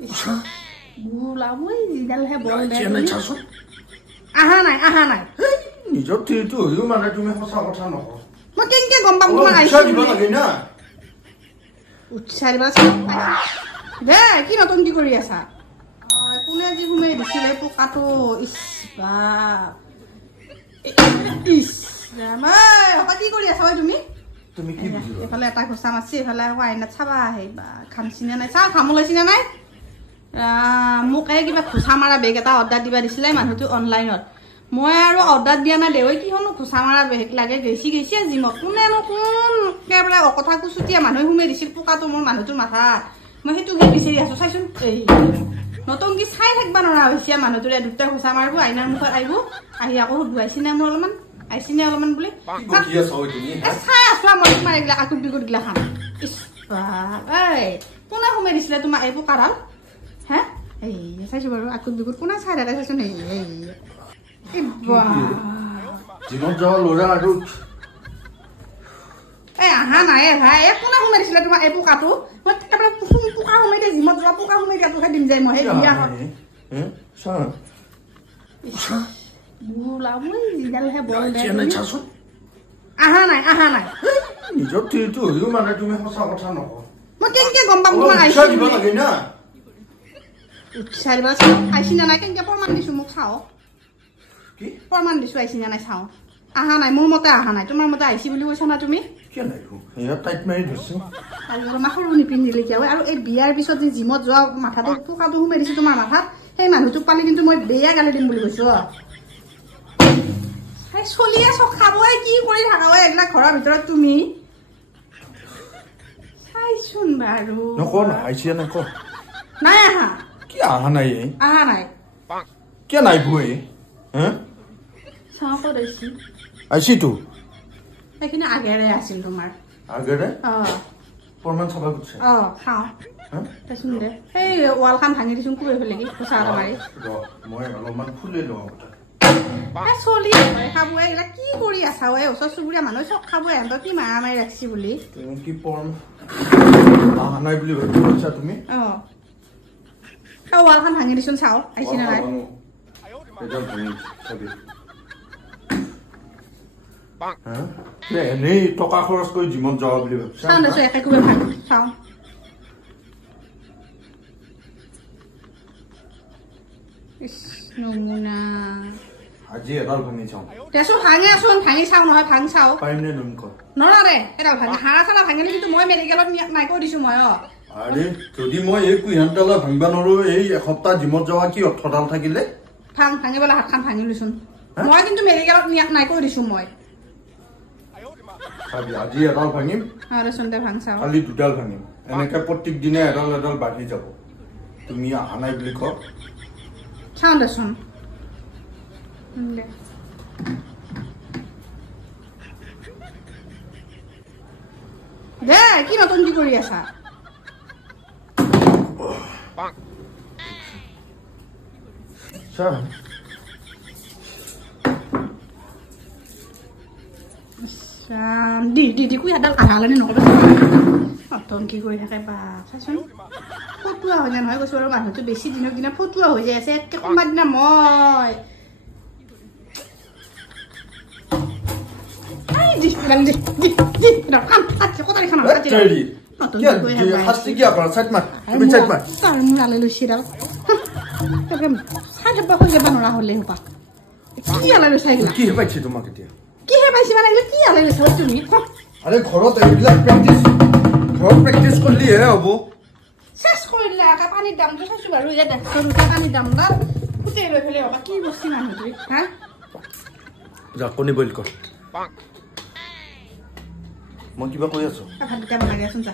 বুলা মই জিগালহে বল দে চেনে চাচোন আহা নাই নিজৰ তিৰটো হইও মানে তুমি সঁচা কথা নকও মই কেনকে গম পাম তোমাৰ আইছি দিব লাগে না উচ্চাৰিবা দে কি নতুন কি কৰি আছা কোনে যি ঘুমে দিছিলে পোকাটো ইস বা ইস ৰামাই হপা কি কৰি আছা তুমি তুমি কি বুজিবা এফালে এটা ঘোষা মাছি এফালে আইনাত চাবা আহিবা খামচিনা নাই চা খাম ওলাইছিনা নাই মোক কিবা ঘোষা মাৰা বেগ এটা অৰ্ডাৰ দিবা দিছিলে মানুহটো অনলাইনত মই আৰু অৰ্ডাৰ দিয়া নাই দেই কি হনো ঘোষা মাৰা বেগ লাগে গৈছি জিমত কোনেনো কোন কেবলা কথা কুচুটিয়া মানুহ ঘুমে দিছিল পোকাটো মোৰ মানুহটোৰ মাথা মই সেইটো কি বিচাৰি আছো চাইছোন এই নতুন কি চাই থাকবা নৰা হৈছে মানুহটোৰে দুটা ঘোষা মাৰব আইনাৰ মুখত আইব আহি আকৌ দুৱাইছিনা মোৰ অলপমান আইছিনা অলপমান বুলি কি আছ হৈ তুমি চাই আছো মই তোমাৰ এইগিলা কাকুৰ বিকুৰ গিলা খাম ইস এই কোনে ঘুমে দিছিলে তোমাৰ এই পোকাডাল হ্যাঁ এই চাইছো বাৰু আকুৰ বিকুৰ কোনে চাই দাদা চাইছোন এই জীবন যাওয়া লৰা আৰু এই আহা নাই ভাই এই কোনে ঘুমে দিছিলে তোমাৰ এই পোকাটো মই একেবাৰে পোকা ঘুমে দিয়ে জিমত যোৱা পোকা ঘুমে দিয়া তোকে দিম যায় মই সেই বিয়া বুলা মই জিগালহে বল দে চেনে চাচোন আহা নাই নিজৰ তিৰটো হইও মানে তুমি সঁচা কথা নকও মই কেনকে গম পাম তোমাৰ আইছি দিব লাগে না উচ্চাৰিবা আইছিনা নাই কেনকে প্ৰমাণ দিছো মোক চাও কি প্ৰমাণ দিছো আইছিনা নাই চাও আহা নাই মোৰ মতে আহা নাই তোমাৰ মতে আইছি বুলি কৈছা না তুমি কি নাইকো এয়া টাইট মাৰি ধৰছো আৰু মাখৰ নিপিন্ধিলে কি আৰু এই বিয়াৰ পিছত যে জিমত যোৱা মাথাটো পোকাটো ঘুমে দিছে তোমাৰ মাথাত সেই মানুহটোক পালি কিন্তু মই বেয়া গালি দিম বুলি কৈছো এই চলিয়ে চক খাবই কি কৰি থাকা এইগিলা ঘৰৰ ভিতৰত তুমি চাইছোন বাৰু নকো না আইছিয়া নকো নাই আহা কি আহা নাই কি নাই বই হ্যাঁ চাও ক'ত আইছি আইছি তো এইখিনি আগেৰে আছিল তোমাৰ আগেৰে প্ৰমাণ চাবা গৈছে খাও চাইছোন দে এই ৱালখন ভাঙি দিছোন কুৱে ফেলে কি খোচা এটা মাৰি মই অলপমান ফুলে লওঁ চলি খাব এইগিলা কি কৰি আছা ওচৰ চুবুৰীয়া মানুহ চব খাব এহেঁতৰ কি মাৰা মাৰি ৰাখিছি বুলি তুমি কি পৰম আহা নাই বুলি ভাবি কৈছা তুমি ৱালখন ভাঙি দিছোন চাও আইছি না নাই এনেই টকা খৰচ কৰি জিমত যাৱা বুলি ভাবিছা চাও দেছো একে কুৱে ভাঙি চাও নমুনা আজি এডাল ভাঙি চাওঁ দেছো ভাঙি চাও নহয় ভাঙি চাও পাৰিম নে নুন ক নৰা দে এডাল ভাঙি হাড়া চাড়া ভাঙিলে কিন্তু মই মেডিকেলত নাই কৈ দিছো মই আৰে যদি মই এই কুইহানডালা ভাঙবা নৰো এই এসপ্তাহ জিমত যাৱা কি অৰ্থডাল থাকিলে ভাঙিবলৈ হাতখন ভাঙি লৈছোন মই কিন্তু মেডিকেলত নাই কৈ দিছো মই আজি এডাল ভাঙিম দেচোন দে ভাং চাও কালি দুডাল ভাঙিম এনেকে প্ৰত্যেক দিনে এডাল বাঢ়ি যাব তুমি আহা নাই বুলি ক চাও দেচোন দে কি নতুন কি কৰি আছা দি কুই হাতডাল আহালে নকবা নতুন কি কৰি থাকে বা চাচোন ফটুৱা হৈ যায় নহয় কৈছো আৰু মানুহটো বেছি দিনক দিনা ফটুৱা হৈ যায় আছে একে কোনোবা দিনা মই পানীৰ দামটো চাইছো বাৰু পানীৰ দাম গোটেই লৈ ফেলে হবা কি বস্তু মানুহটো হা কণী বইল কৰ মই কিবা কৈ আছো ভাতকেইটা বনাই দিয়াচোন যা